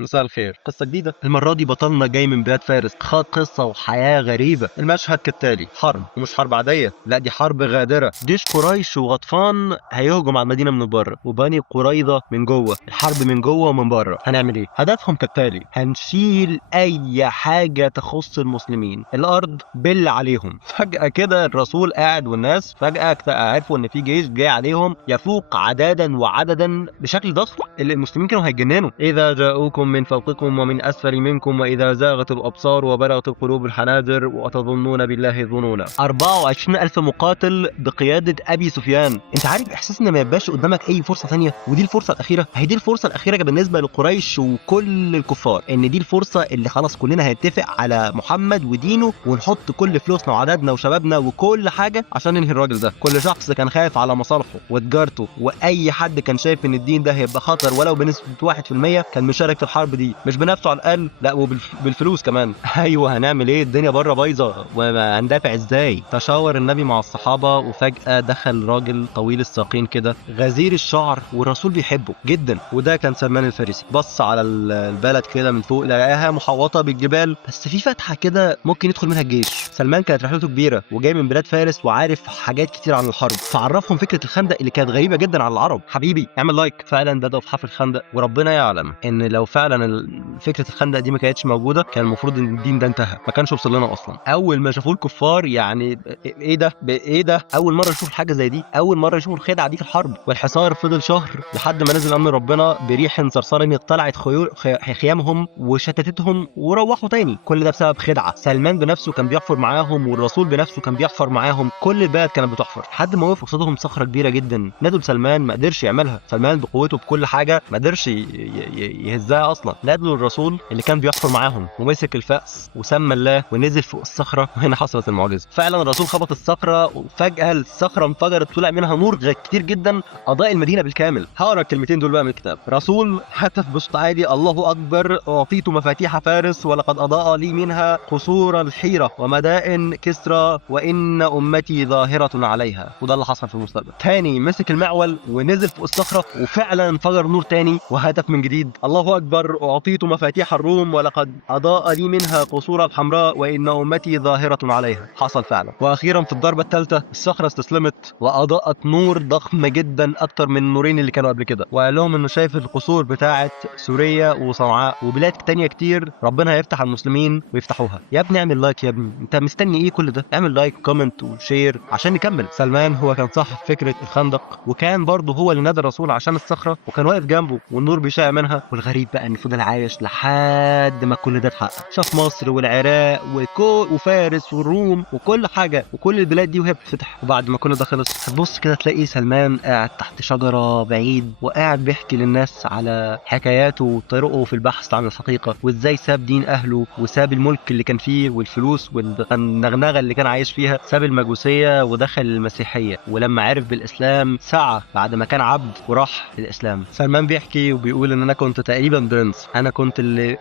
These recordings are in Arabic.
مساء الخير. قصة جديدة المرة دي. بطلنا جاي من بلاد فارس، خاض قصة وحياة غريبة. المشهد كالتالي: حرب، ومش حرب عادية، لا دي حرب غادرة. جيش قريش وغطفان هيهجم على المدينة من بره، وبني قريظة من جوه. الحرب من جوه ومن بره. هنعمل ايه؟ هدفهم كالتالي: هنشيل اي حاجة تخص المسلمين، الارض بل عليهم. فجأة كده الرسول قاعد والناس فجأة عرفوا ان في جيش جاي عليهم يفوق عددا وعددا بشكل ضخم. اللي المسلمين كانوا هيتجننوا. اذا جاءوكم من فوقكم ومن اسفل منكم واذا زاغت الابصار وبلغت القلوب الحناجر وتظنون بالله الظنونا. 24,000 مقاتل بقياده ابي سفيان. انت عارف احساس ان ما يبقاش قدامك اي فرصه ثانيه، ودي الفرصه الاخيره. هي دي الفرصه الاخيره بالنسبه لقريش وكل الكفار، ان دي الفرصه اللي خلاص كلنا هنتفق على محمد ودينه ونحط كل فلوسنا وعددنا وشبابنا وكل حاجه عشان ننهي الراجل ده. كل شخص كان خايف على مصالحه وتجارته، واي حد كان شايف ان الدين ده هيبقى خطر ولو بنسبه 1% كان مشارك في الحرب دي، مش بنفسه على الاقل، لا وبالفلوس كمان. ايوه، هنعمل ايه؟ الدنيا بره بايظه وهندافع ازاي؟ تشاور النبي مع الصحابه، وفجاه دخل راجل طويل الساقين كده، غزير الشعر، والرسول بيحبه جدا، وده كان سلمان الفارسي. بص على البلد كده من فوق، لقاها محوطه بالجبال، بس في فتحه كده ممكن يدخل منها الجيش. سلمان كانت رحلته كبيره وجاي من بلاد فارس وعارف حاجات كتير عن الحرب، فعرفهم فكره الخندق اللي كانت غريبه جدا على العرب. حبيبي اعمل لايك. فعلا بدأوا في حفر الخندق، وربنا يعلم ان لو فعلا فكره الخندق دي ما كانتش موجوده كان المفروض ان الدين ده انتهى، ما كانش وصل لنا اصلا. اول ما شافوه الكفار يعني ايه ده؟ ايه ده؟ اول مره يشوف حاجه زي دي، اول مره يشوف الخدعه دي في الحرب. والحصار فضل شهر لحد ما نزل امر ربنا بريح صرصر طلعت خيامهم وشتتتهم وروحوا تاني. كل ده بسبب خدعه. سلمان بنفسه كان بيحفر معاهم، والرسول بنفسه كان بيحفر معاهم، كل البلد كانت بتحفر لحد ما وقف قصادهم صخره كبيره جدا. نادوا لسلمان، ما قدرش يعملها. سلمان بقوته بكل حاجه ما قدرش يهزها اصلا. نادوا للرسول اللي كان بيحفر معاهم، ومسك الفأس وسمى الله ونزل فوق الصخره، وهنا حصلت المعجزه. فعلا الرسول خبط الصخره، وفجاه الصخره انفجرت، طلع منها نور كتير جدا اضاء المدينه بالكامل. هقرا الكلمتين دول بقى من الكتاب. رسول هتف بصوت عالي: الله اكبر، اعطيت مفاتيح فارس ولقد اضاء لي منها قصور الحيره ومدائن كسرى، وان امتي ظاهره عليها. وده اللي حصل في المستقبل. تاني مسك المعول ونزل فوق الصخره، وفعلا انفجر نور تاني وهتف من جديد: الله اكبر، اعطيت مفاتيح الروم ولقد اضاء لي منها قصور الحمراء، وان امتي ظاهره عليها. حصل فعلا. واخيرا في الضربه الثالثه الصخره استسلمت واضاءت نور ضخم جدا اكتر من النورين اللي كانوا قبل كده، وقال لهم انه شايف القصور بتاعه سوريا وصنعاء وبلاد تانية كتير ربنا هيفتح على المسلمين ويفتحوها. يا ابني اعمل لايك، يا ابني انت مستني ايه كل ده؟ اعمل لايك وكومنت وشير عشان نكمل. سلمان هو كان صاحب فكره الخندق، وكان برضه هو اللي نادى الرسول عشان الصخره، وكان واقف جنبه والنور بيشع منها. والغريب بقى ان فضل عايش لحد ما كل ده اتحقق. شاف مصر والعراق وفارس والروم وكل حاجه وكل البلاد دي وهي بتفتح. وبعد ما كل ده خلص هتبص كده تلاقي سلمان قاعد تحت شجره بعيد، وقاعد بيحكي للناس على حكاياته وطرقه في البحث عن الحقيقه، وازاي ساب دين اهله وساب الملك اللي كان فيه والفلوس والنغنغه اللي كان عايش فيها، ساب المجوسيه ودخل المسيحيه. ولما عرف بالاسلام سعى بعد ما كان عبد وراح للاسلام. سلمان بيحكي وبيقول ان انا كنت تقريبا برنس، انا كنت اللي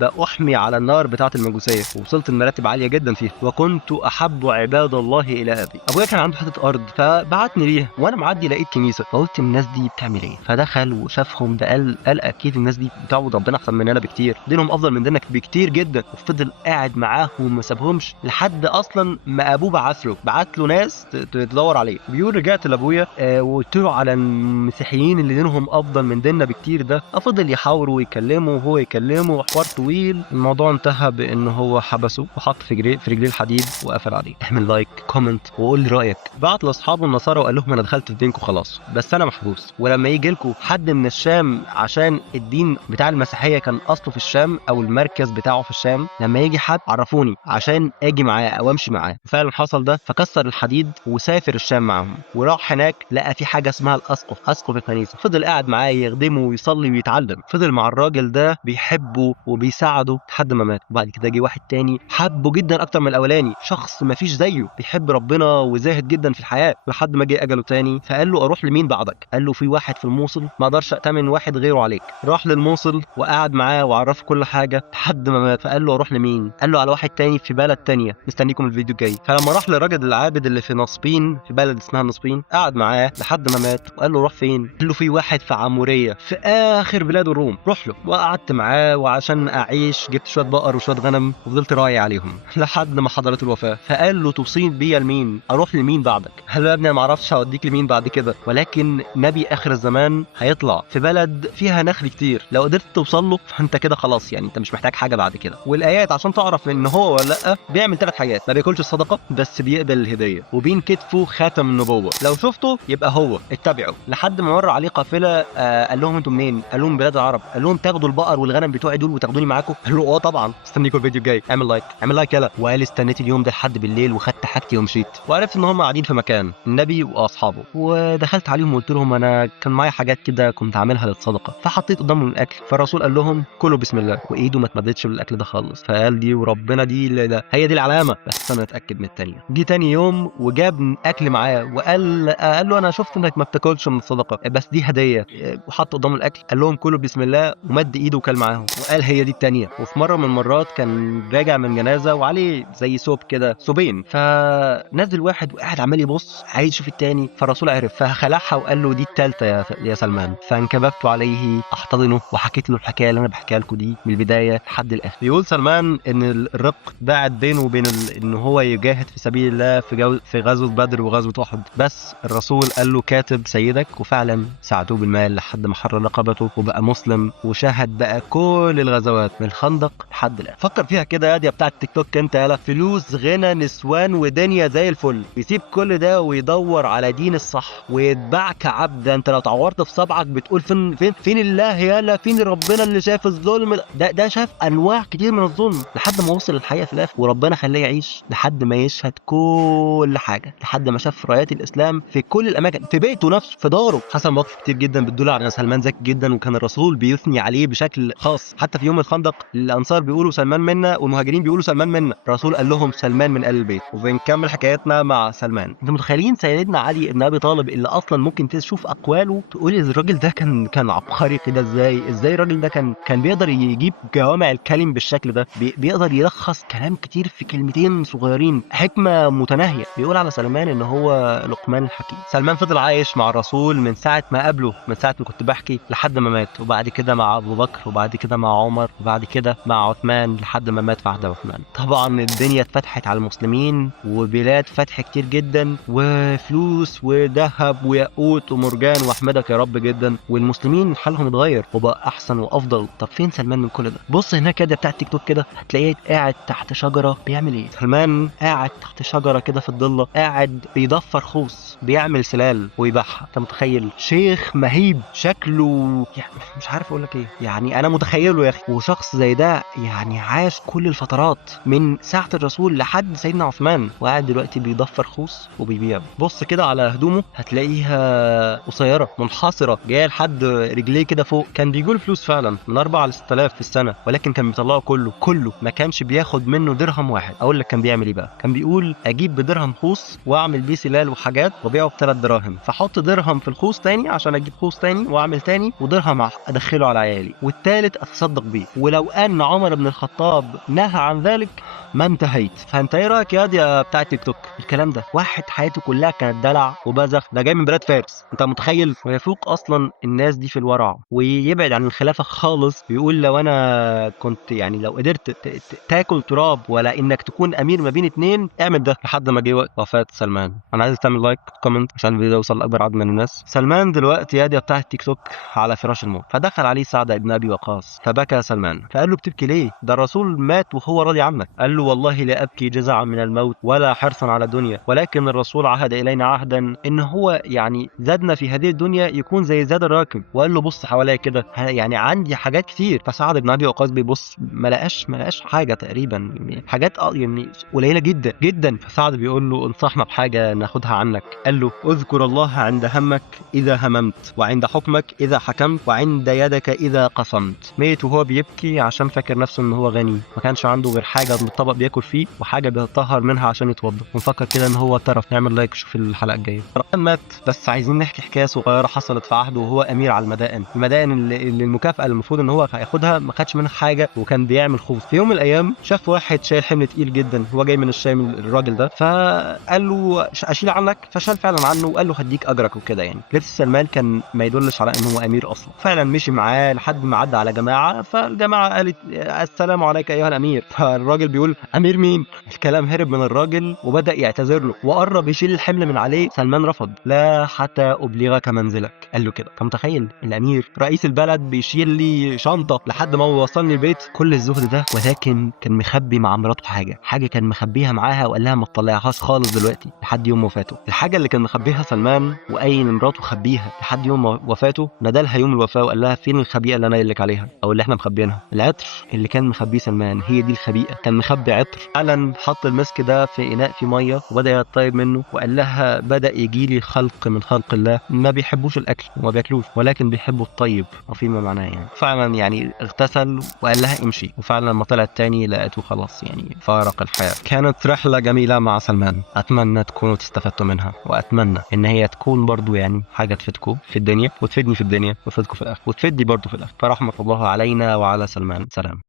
بأحمي على النار بتاعه المجوسيه، ووصلت لمراتب عاليه جدا فيها، وكنت احب عباد الله الى ابي. ابويا كان عنده حته ارض فبعتني ليها، وانا معدي لقيت كنيسه، فقلت الناس دي بتعمل ايه؟ فدخل وشافهم، ده قال اكيد الناس دي بتعبد ربنا احسن مننا بكتير، دينهم افضل مننا بكتير جدا. وفضل قاعد معاهم وما سابهمش لحد اصلا ما ابوه بعت له ناس تدور عليه. بيقول رجعت لابويا وقلت له على المسيحيين اللي دينهم افضل من ديننا بكتير ده. فضل يحاوروا ويكلموا وهو يكلمه، وحوار طويل. الموضوع انتهى بان هو حبسه وحط في رجليه الحديد وقفل عليه. اعمل لايك كومنت وقول لي رايك. بعت لاصحابه النصارى وقال لهم انا دخلت في دينكم خلاص، بس انا محبوس، ولما يجي لكم حد من الشام، عشان الدين بتاع المسيحيه كان اصله في الشام او المركز بتاعه في الشام، لما يجي حد عرفوني عشان اجي معاه او امشي معاه. فعلا حصل ده، فكسر الحديد وسافر الشام معاهم، وراح هناك لقى في حاجه اسمها اسقف الكنيسه. فضل قاعد معاه يخدمه ويصلي ويتعلم. فضل مع الراجل ده بيحبه وبيساعده لحد ما مات. وبعد كده جه واحد تاني حبه جدا اكتر من الاولاني، شخص ما فيش زيه، بيحب ربنا وزاهد جدا في الحياه، لحد ما جه اجله تاني. فقال له اروح لمين بعدك؟ قال له في واحد في الموصل ما اقدرش اتمن واحد غيره عليك. راح للموصل وقعد معاه وعرفه كل حاجه لحد ما مات. فقال له اروح لمين؟ قال له على واحد تاني في بلد تانية، مستنيكم الفيديو الجاي. فلما راح للراجل العابد اللي في نصبين، في بلد اسمها نصبين، قعد معاه لحد ما مات. وقال له روح فين؟ قال له في واحد في عموريه في اخر بلاد الروم، روح له. وقعدت معاه وعشان اعيش جبت شويه بقر وشويه غنم وفضلت راعي عليهم لحد ما حضرت الوفاه. فقال له توصين بيا لمين؟ اروح لمين بعدك؟ قال له يا ابني ما اعرفش هوديك لمين بعد كده، ولكن نبي اخر الزمان هيطلع في بلد فيها نخل كتير، لو قدرت توصل له فانت كده خلاص، يعني انت مش محتاج حاجه بعد كده. والايات عشان تعرف ان هو ولا لا بيعمل 3 حاجات: ما بياكلش الصدقه بس بيقبل الهديه، وبين كتفه خاتم النبوه، لو شفته يبقى هو اتبعه. لحد ما مر عليه قافله قال لهم انتوا منين؟ قال لهم بلاد العرب. قال لهم تاخدوا البقر والغنم بتوعي دول وتاخدوني معاكم؟ قال له اه طبعا، استنيكم الفيديو الجاي، اعمل لايك يلا. وقال استنيت اليوم ده لحد بالليل وخدت حاجتي ومشيت. وعرفت ان هم قاعدين في مكان النبي واصحابه، ودخلت عليهم وقلت لهم انا كان معايا حاجات كده كنت عاملها للصدقه، فحطيت قدامهم الاكل. فالرسول قال لهم كلوا بسم الله، وايده ما اتمدتش بالاكل ده خالص. فقال دي وربنا دي هي دي العلامه، بس انا اتاكد من الثانيه. جه تاني يوم وجاب اكل معاه قال له انا شفت انك ما بتاكلش من الصدقه بس دي هديه، وحط قدام الاكل. قال لهم كلوا بسم الله ومد ايده وكل معاهم وقال هي دي الثانيه. وفي مره من المرات كان راجع من جنازه وعليه زي ثوب كده، ثوبين، فنزل واحد وقاعد عمال يبص عايز يشوف الثاني. فالرسول عرف فخلعها وقال له دي الثالثه يا سلمان. فانكببت عليه احتضنه وحكيت له الحكايه اللي انا بحكيها لكم دي من البدايه لحد الاخر. بيقول سلمان ان الرق بعد بينه وبين ان هو يجاهد في سبيل الله في غزوه بدر وغزوه احد، بس الرسول قال له كاتب سيدك، وفعلا ساعدوه بالمال لحد ما حرر رقبته وبقى مسلم وشاهد بقى كل الغزوات من الخندق لحد الان. فكر فيها كده يا دي بتاع التيك توك انت، يالا فلوس غنى نسوان ودنيا زي الفل، يسيب كل ده ويدور على دين الصح ويتبعك عبد. انت لو اتعورت في صبعك بتقول فين الله يالا، فين ربنا اللي شاف الظلم ده شاف انواع كتير من الظلم لحد ما وصل الحقيقه في الاخر، وربنا خلاه يعيش لحد ما يشهد كل حاجه، لحد ما شاف رايات الاسلام في كل الاماكن، في بيته نفسه في داره. حصل مواقف كتير جدا بتدل على ان سلمان ذكي جدا، وكان الرسول بيثني عليه بشكل خاص. حتى في يوم الخندق الانصار بيقولوا سلمان منا والمهاجرين بيقولوا سلمان منا، الرسول قال لهم سلمان من ال البيت. وبنكمل حكايتنا مع سلمان. انتوا متخيلين سيدنا علي ابن ابي طالب اللي اصلا ممكن تشوف اقواله تقول الراجل ده كان عبقري كده، ازاي الراجل ده كان بيقدر يجيب جوامع الكلم بالشكل ده، بيقدر يلخص كلام كتير في كلمتين صغيرين، حكمه متناهيه. بيقول على سلمان ان هو لقمان الحكيم. سلمان فضل عايش مع الرسول من ساعه ما قابله، من ساعه ما كنت بحكي لحد ما مات، وبعد كده مع ابو بكر، وبعد كده مع عمر، وبعد كده مع عثمان لحد ما مات في عهد عثمان. طبعا الدنيا اتفتحت على المسلمين وبلاد فتح كتير جدا وفلوس وذهب وياقوت ومرجان واحمدك يا رب جدا، والمسلمين حالهم اتغير وبقى احسن وافضل. طب فين سلمان من كل ده؟ بص هناك كده بتاع التيك توك كده هتلاقيه قاعد تحت شجره بيعمل ايه؟ سلمان قاعد تحت شجره كده في الضله، قاعد بيضفر خوص، بيعمل سلال ويبيعها. انت متخيل؟ شيخ مهيب شكله، يعني مش عارف اقول لك ايه، يعني انا متخيله يا اخي. وشخص زي ده يعني عاش كل الفترات من ساعه الرسول لحد سيدنا عثمان، وقاعد دلوقتي بيضفر خوص وبيبيع. بص كده على هدومه هتلاقيها قصيره منحصره جايه لحد رجليه كده فوق. كان بيجول فلوس فعلا من 4 ل 6000 في السنه، ولكن كان بيطلعه كله، ما كانش بياخد منه درهم واحد. اقول لك كان بيعمل ايه بقى؟ كان بيقول اجيب بدرهم خوص واعمل بيه سلال وحاجات وابيعه ب3 دراهم، فاحط درهم في الخوص تاني عشان اجيب خوص تاني واعمل تاني، ودرهم ادخله على عيالي، والتالت اتصدق بيه. ولو ان عمر بن الخطاب نهى عن ذلك ما انتهيت. فانت ايه رايك يا بتاع التيك توك الكلام ده؟ واحد حياته كلها كانت دلع وبذخ، ده جاي من بلاد فارس، انت متخيل؟ ويفوق اصلا الناس دي في الورع ويبعد عن الخلافه خالص. بيقول لو انا كنت يعني لو قدرت تاكل تراب ولا انك تكون امير ما بين 2 اعمل ده. لحد ما جه وقت وفاه سلمان. انا عايز تعمل لايك كومنت عشان الفيديو يوصل لاكبر عدد من الناس. سلمان دلوقتي يا بتاع التيك توك على فراش الموت، فدخل عليه سعد بن ابي وقاص فبكى سلمان، فقال له بتبكي ليه؟ ده الرسول مات وهو راضي عنك. قال له والله لا ابكي جزعا من الموت ولا حرصا على الدنيا، ولكن الرسول عهد الينا عهدا ان هو يعني زادنا في هذه الدنيا يكون زي زاد الراكب. وقال له بص حواليا كده يعني عندي حاجات كتير. فسعد بن ابي وقاص بيبص ما لقاش حاجه تقريبا، يعني حاجات يعني قليله جدا جدا. فسعد بيقول له انصحنا بحاجه ناخدها عنك. قال له اذكر الله عند همك اذا هممت، وعند حكمك اذا حكمت، وعند يدك اذا قسمت. ميت وهو بيبكي عشان فاكر نفسه ان هو غني، ما كانش عنده غير حاجه طبعا طبق بياكل فيه وحاجه بيتطهر منها عشان يتوضا، ونفكر كده ان هو طرف. نعمل لايك شوف الحلقه الجايه. رمضان مات، بس عايزين نحكي حكايه صغيره حصلت في عهده وهو امير على المدائن اللي المكافاه اللي المفروض ان هو هياخدها ما خدش منها حاجه، وكان بيعمل خوف. في يوم من الايام شاف واحد شايل حمل تقيل جدا، هو جاي من الشام الراجل ده، فقال له اشيل عنك، فشال فعلا عنه وقال له هديك اجرك وكده. يعني لبس سلمان كان ما يدلش على انه هو امير اصلا. فعلا مشي معاه لحد ما عدى على جماعه، فالجماعه قالت السلام عليك ايها الامير. فالراجل بيقول امير مين؟ الكلام هرب من الراجل وبدا يعتذر له وقرب يشيل الحمل من عليه. سلمان رفض. لا حتى ابلغك منزلك، قال له كده. انت متخيل الامير رئيس البلد بيشيل لي شنطه لحد ما وصلني البيت؟ كل الزهد ده، ولكن كان مخبي مع مراته حاجه كان مخبيها معاها وقال لها ما تطلعهاش خالص دلوقتي لحد يوم وفاته. الحاجه اللي كان مخبيها سلمان وقايل لمراته خبيها لحد يوم وفاته، نادالها يوم الوفاه وقال لها فين الخبيئه اللي انا قايل لك عليها او اللي احنا مخبيينها؟ العطر اللي كان مخبيه سلمان، هي دي الخبيئه. كان مخبي عطر فعلا. حط المسك ده في اناء في ميه وبدا يطيب منه، وقال لها بدا يجي لي خلق من خلق الله ما بيحبوش الاكل وما بياكلوش، ولكن بيحبوا الطيب وفيما معناه. يعني فعلا يعني اغتسل وقال لها امشي، وفعلا لما طلعت تاني لقيته خلاص يعني فارق الحياه. كانت رحله جميله مع سلمان، اتمنى تكونوا تستفدتوا منها، واتمنى ان هي تكون برضو يعني حاجه تفيدكم في الدنيا وتفيدني في الدنيا وتفيدكم في الاخر وتفيدني برضو في الاخر. فرحمه الله علينا وعلى سلمان. سلام.